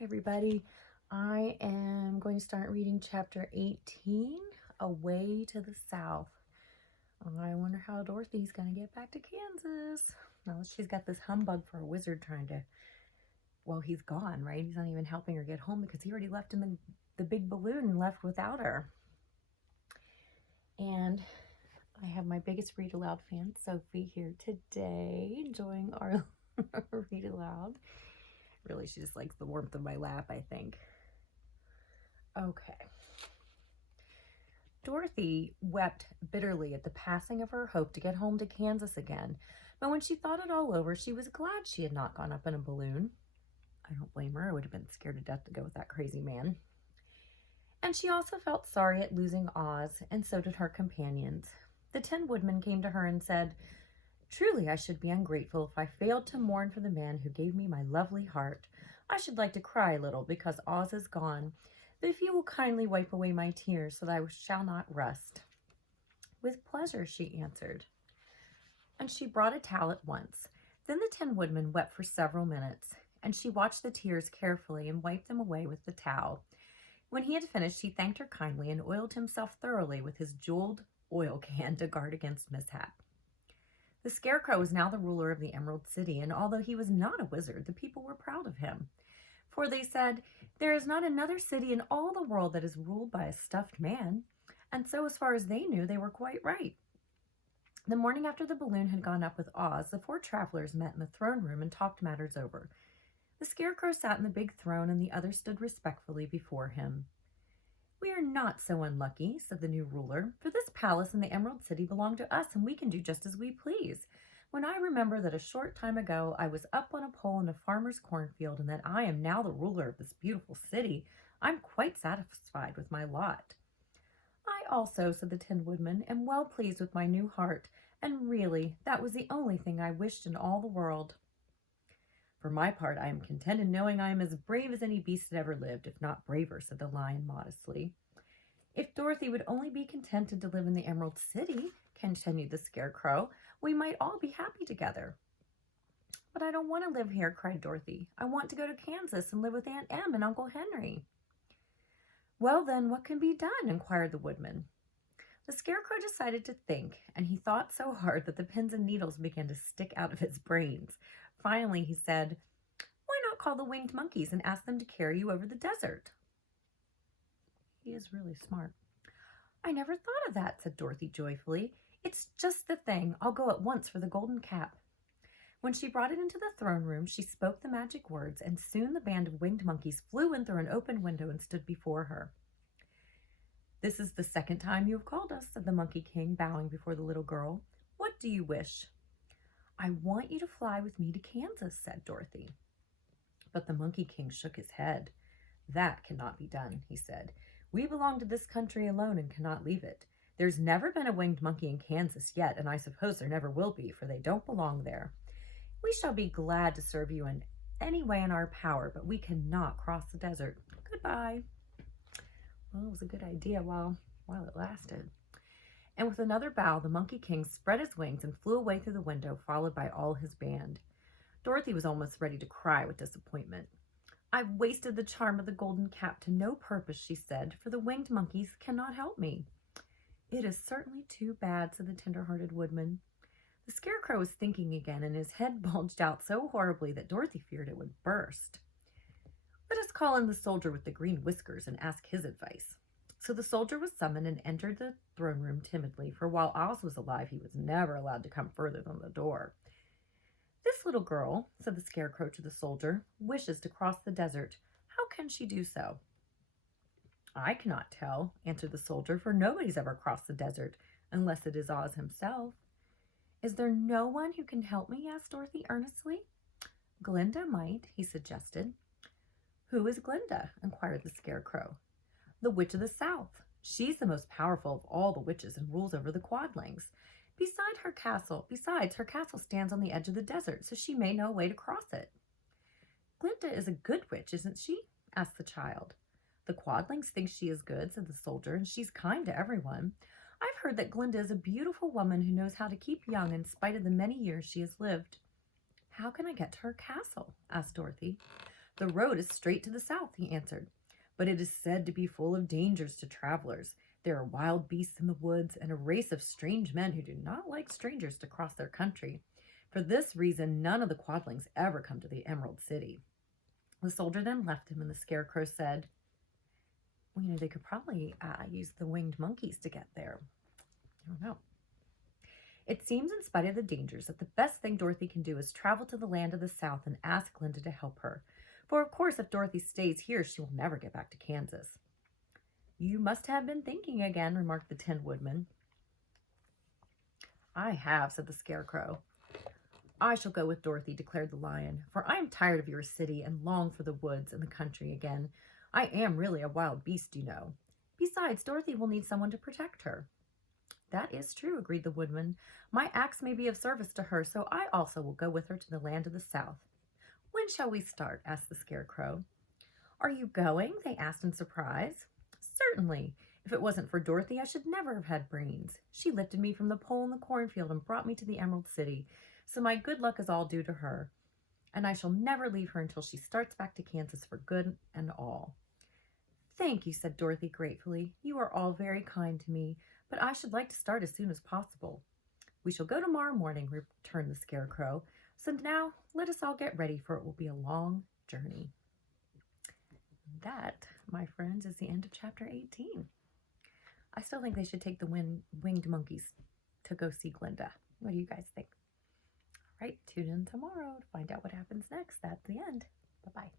Everybody, I am going to start reading chapter 18, Away to the South. I wonder how Dorothy's going to get back to Kansas. Now she's got this humbug for a wizard trying to, well, he's gone, right? He's not even helping her get home because he already left in the big balloon and left without her. And I have my biggest read aloud fan, Sophie, here today, enjoying our read aloud. Really, she just likes the warmth of my lap, I think. Okay. Dorothy wept bitterly at the passing of her hope to get home to Kansas again, but when she thought it all over, she was glad she had not gone up in a balloon. I don't blame her. I would have been scared to death to go with that crazy man. And she also felt sorry at losing Oz, and so did her companions. The Tin Woodman came to her and said, "Truly, I should be ungrateful if I failed to mourn for the man who gave me my lovely heart. I should like to cry a little because Oz is gone, but if you will kindly wipe away my tears so that I shall not rust." "With pleasure," she answered. And she brought a towel at once. Then the Tin Woodman wept for several minutes, and she watched the tears carefully and wiped them away with the towel. When he had finished, he thanked her kindly and oiled himself thoroughly with his jeweled oil can to guard against mishap. The Scarecrow was now the ruler of the Emerald City, and although he was not a wizard, the people were proud of him. For they said, "There is not another city in all the world that is ruled by a stuffed man." And so, as far as they knew, they were quite right. The morning after the balloon had gone up with Oz, the four travelers met in the throne room and talked matters over. The Scarecrow sat in the big throne, and the others stood respectfully before him. "We are not so unlucky," said the new ruler, "for this palace and the Emerald City belong to us, and we can do just as we please. When I remember that a short time ago I was up on a pole in a farmer's cornfield, and that I am now the ruler of this beautiful city, I'm quite satisfied with my lot." "I also," said the Tin Woodman, "am well pleased with my new heart, and really that was the only thing I wished in all the world." "For my part, I am content in knowing I am as brave as any beast that ever lived, if not braver," said the Lion modestly. "If Dorothy would only be contented to live in the Emerald City," continued the Scarecrow, "we might all be happy together." "But I don't want to live here," cried Dorothy. "I want to go to Kansas and live with Aunt Em and Uncle Henry." "Well, then, what can be done?" inquired the Woodman. The Scarecrow decided to think, and he thought so hard that the pins and needles began to stick out of his brains. Finally, he said, "Why not call the winged monkeys and ask them to carry you over the desert?" He is really smart. "I never thought of that," said Dorothy joyfully. "It's just the thing. I'll go at once for the golden cap." When she brought it into the throne room, she spoke the magic words, and soon the band of winged monkeys flew in through an open window and stood before her. "This is the second time you have called us," said the Monkey King, bowing before the little girl. "What do you wish?" "I want you to fly with me to Kansas," said Dorothy. But the Monkey King shook his head. "That cannot be done," he said. "We belong to this country alone and cannot leave it. There's never been a winged monkey in Kansas yet, and I suppose there never will be, for they don't belong there. We shall be glad to serve you in any way in our power, but we cannot cross the desert. Goodbye." Well, it was a good idea while it lasted. And with another bow, the Monkey King spread his wings and flew away through the window, followed by all his band. Dorothy was almost ready to cry with disappointment. "I've wasted the charm of the golden cap to no purpose," she said, "for the winged monkeys cannot help me." "It is certainly too bad," said the tender-hearted Woodman. The Scarecrow was thinking again, and his head bulged out so horribly that Dorothy feared it would burst. "Let us call in the soldier with the green whiskers and ask his advice." So the soldier was summoned and entered the throne room timidly, for while Oz was alive, he was never allowed to come further than the door. "This little girl," said the Scarecrow to the soldier, "wishes to cross the desert. How can she do so?" "I cannot tell," answered the soldier, "for nobody's ever crossed the desert, unless it is Oz himself." "Is there no one who can help me?" asked Dorothy earnestly. "Glinda might," he suggested. "Who is Glinda?" inquired the Scarecrow. "The Witch of the South. She's the most powerful of all the witches and rules over the Quadlings. Besides, her castle stands on the edge of the desert, so she may know a way to cross it." "Glinda is a good witch, isn't she?" asked the child. "The Quadlings think she is good," said the soldier, "and she's kind to everyone. I've heard that Glinda is a beautiful woman who knows how to keep young in spite of the many years she has lived." "How can I get to her castle?" asked Dorothy. "The road is straight to the south," he answered, "but it is said to be full of dangers to travelers. There are wild beasts in the woods and a race of strange men who do not like strangers to cross their country. For this reason, none of the Quadlings ever come to the Emerald City." The soldier then left him, and the Scarecrow said, "Well, they could probably use the winged monkeys to get there. I don't know." It seems, in spite of the dangers, that the best thing Dorothy can do is travel to the land of the South and ask Glinda to help her. For, of course, if Dorothy stays here, she will never get back to Kansas. "You must have been thinking again," remarked the Tin Woodman. "I have," said the Scarecrow. "I shall go with Dorothy," declared the Lion, "for I am tired of your city and long for the woods and the country again. I am really a wild beast, you know. Besides, Dorothy will need someone to protect her." "That is true," agreed the Woodman. "My axe may be of service to her, so I also will go with her to the land of the South." "When shall we start?" asked the Scarecrow. "Are you going?" they asked in surprise. "Certainly. If it wasn't for Dorothy, I should never have had brains. She lifted me from the pole in the cornfield and brought me to the Emerald City, so my good luck is all due to her, and I shall never leave her until she starts back to Kansas for good and all." "Thank you," said Dorothy gratefully. "You are all very kind to me, but I should like to start as soon as possible." "We shall go tomorrow morning," returned the Scarecrow. "So now let us all get ready, for it will be a long journey." That, my friends, is the end of chapter 18. I still think they should take the winged monkeys to go see Glinda. What do you guys think? All right, tune in tomorrow to find out what happens next. That's the end. Bye-bye.